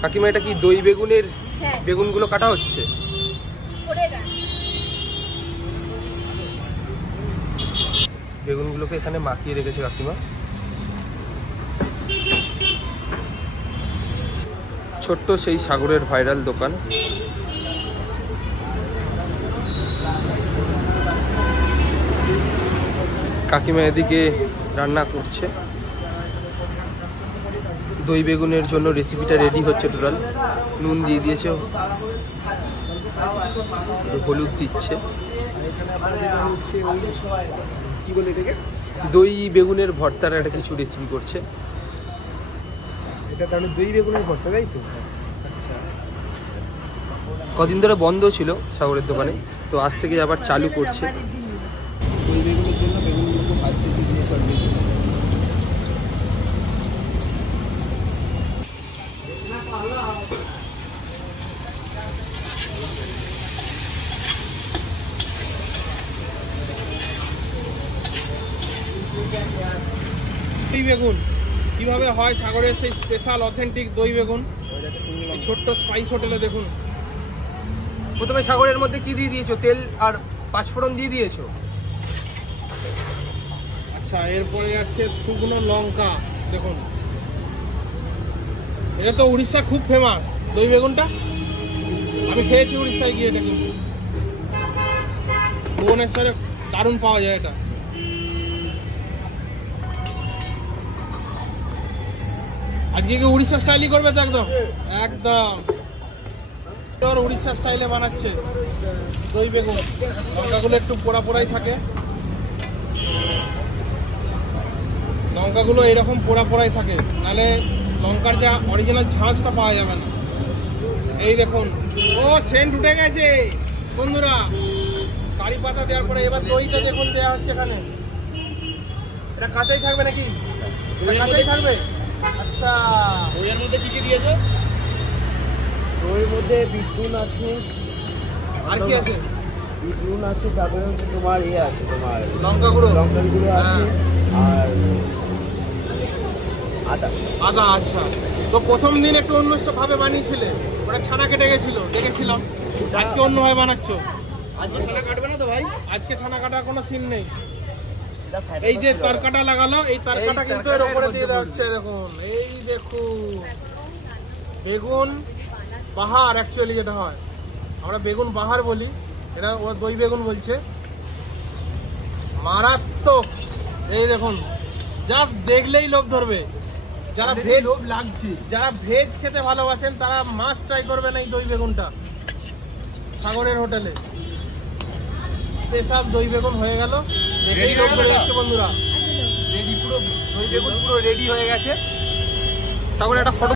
কাকিমা এটা কি দই বেগুনের বেগুনগুলো কাটা হচ্ছে? বেগুনগুলোকে এখানে মাখিয়ে রেখেছে কাকিমা। ছোট্ট সেই সাগরের ভাইরাল দোকান। কাকিমা এদিকে রান্না করছে। দই বেগুনের জন্য রেসিপিটা রেডি হচ্ছে। টোটাল নুন দিয়ে দিয়েছে, হলুদ দিচ্ছে। কি বলে এটাকে? দই বেগুনের ভর্তার একটা কিছু রেসিপি করছে। এটা তাহলে দই বেগুনের ভর্তা, তাই তো? আচ্ছা, কদিন ধরে বন্ধ ছিল সাগরের দোকানে, তো আজ থেকে আবার চালু করছে। দই বেগুনের জন্য বেগুনগুলোকে ভাজতে দিয়ে চলবে। দই বেগুন কিভাবে হয় সাগরের সেই স্পেশাল অথেন্টিক দই বেগুন ছোট্ট স্পাইস হোটেলে দেখুন। প্রথমে সাগরের মধ্যে কি দিয়ে দিয়েছো? তেল আর পাঁচফোড়ন দিয়ে দিয়েছো। আচ্ছা, এরপরে যাচ্ছে শুকনো লঙ্কা। দেখুন, এটা তো উড়িষ্যা খুব ফেমাস দই বেগুনটা। আমি খেয়েছি উড়িষ্যায় গিয়ে। এটা কিন্তু ভুবনেশ্বরে দারুণ পাওয়া যায় এটা। আজকে কি উড়িষ্যা স্টাইলই করবে তো? একদম একদম উড়িষ্যা স্টাইলে বানাচ্ছে দই বেগুন। লঙ্কাগুলো একটু পোড়া পোড়াই থাকে, লঙ্কাগুলো এরকম পোড়া পোড়াই থাকে, নাহলে লঙ্কার যা অরিজিনাল ঝাঁঝটা পাওয়া যাবে না। এই দেখুন, ও সেন্ট উঠে গেছে বন্ধুরা। কারি পাতা দেওয়ার পরে এবার দইটা দেখুন দেওয়া হচ্ছে এখানে। এটা কাঁচাই থাকবে নাকি? কাঁচাই থাকবে। আচ্ছা, দইয়ের মধ্যে কি কি দিয়েছে? দইয়ের মধ্যে বিট নুন আছে। আর কি আছে? বিট নুন আছে, তারপরে হচ্ছে তোমার আছে, তোমার লঙ্কা গুঁড়ো আছে, আর আদা। আদা। আচ্ছা, তো প্রথম দিন একটু অন্য ভাবে বানিয়েছিলে, ওটা ছানা কেটে গেছিল দেখেছিলাম। আজকে অন্যভাবে বানাচ্ছো। আজকে ছানা কাটবে না তো ভাই? আজকে ছানা কাটার কোনো সিন নেই। এই যে তরকাটা লাগালো, এই তরকাটা কিন্তু এর উপরে দিয়ে দেওয়া হচ্ছে। দেখুন, এই দেখুন, বেগুন বাহার অ্যাকচুয়ালি যেটা হয়, আমরা বেগুন বাহার বলি, এটা ওরা দই বেগুন বলছে। মারাত্মক। এই দেখুন, জাস্ট দেখলেই লোভ ধরবে। যারা ভেজ লাগছে, যারা ভেজ খেতে ভালোবাসেন তারা মাস্ট ট্রাই করবেন এই দই বেগুনটা সাগরের হোটেলে। স্পেশাল দই বেগুন হয়ে গেল। দেখেই লোভ ধরে যাচ্ছে বন্ধুরা। রেডি, পুরো দই বেগুন পুরো রেডি হয়ে গেছে। সাগরে একটা ফটো